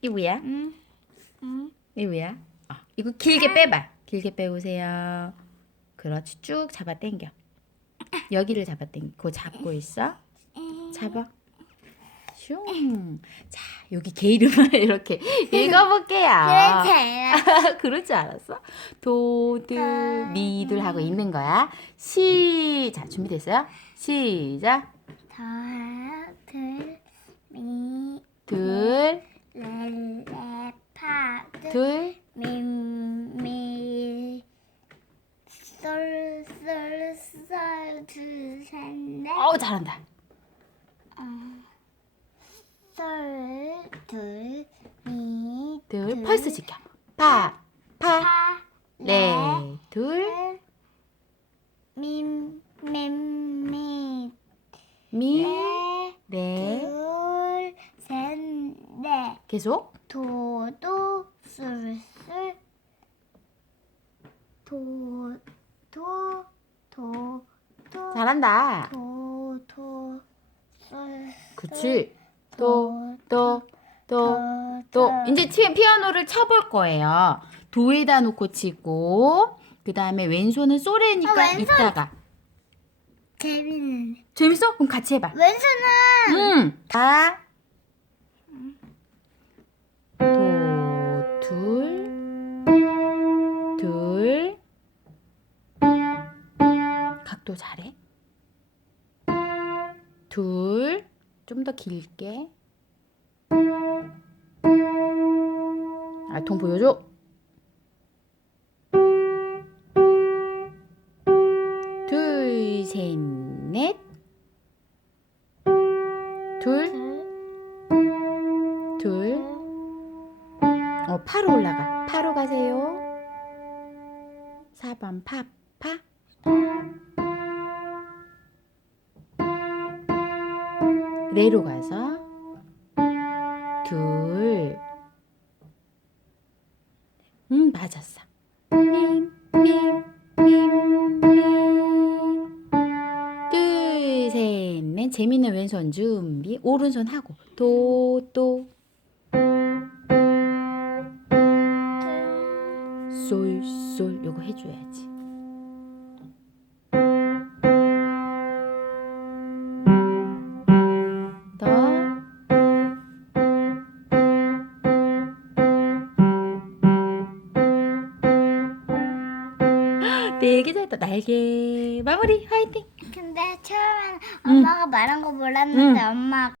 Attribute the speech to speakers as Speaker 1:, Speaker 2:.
Speaker 1: 이게 뭐야?
Speaker 2: 응. 응.
Speaker 1: 이게 뭐야? 어, 이거 길게 빼봐. 길게 빼보세요. 그렇지. 쭉 잡아 당겨. 여기를 잡아 당겨. 그거 잡고 있어. 잡아. 슝. 자, 여기 개 이름을 이렇게 읽어볼게요.
Speaker 2: 그렇지.
Speaker 1: 그럴 줄 알았어? 도들 미들 하고 읽는 거야. 시. 자, 준비됐어요? 시작.
Speaker 2: 하나, 둘, 미,
Speaker 1: 둘,
Speaker 2: 레, 레, 파, 둘,
Speaker 1: 둘,
Speaker 2: 미, 미, 솔, 솔, 솔, 둘, 셋, 넷.
Speaker 1: 어우, 잘한다.
Speaker 2: 솔, 둘, 미,
Speaker 1: 둘, 펄스 지켜. 파, 파,
Speaker 2: 파,
Speaker 1: 네,
Speaker 2: 레,
Speaker 1: 둘,
Speaker 2: 둘, 미,
Speaker 1: 네.
Speaker 2: 둘, 셋, 넷.
Speaker 1: 계속.
Speaker 2: 도, 도, 술, 술. 도, 도, 도, 도,
Speaker 1: 잘한다.
Speaker 2: 도, 도, 술,
Speaker 1: 그치. 또,
Speaker 2: 도,
Speaker 1: 또.
Speaker 2: 도.
Speaker 1: 이제 치- 피아노를 쳐볼 거예요. 도에다 놓고 치고, 그 다음에 왼손은 솔에니까
Speaker 2: 아, 왼손.
Speaker 1: 이따가.
Speaker 2: 재밌는.
Speaker 1: 재밌어? 그럼 같이 해봐.
Speaker 2: 왼손은
Speaker 1: 응. 다. 도, 각도 잘해. 둘. 좀 더 길게. 아, 통 보여줘. 둘, 셋, 넷. 둘,
Speaker 2: 둘,
Speaker 1: 둘. 어, 파로 올라가. 파로 가세요. 4번 파, 파. 레로 가서 둘. 음, 맞았어. 밈, 밈, 밈, 밈. 둘, 셋, 넷. 재밌는 왼손 준비. 오른손 하고. 도, 도. 솔, 솔. 요거 해줘야지. 네개 잘했다. 날개. 마무리. 화이팅.
Speaker 2: 근데 처음엔 엄마가 말한 거 몰랐는데 엄마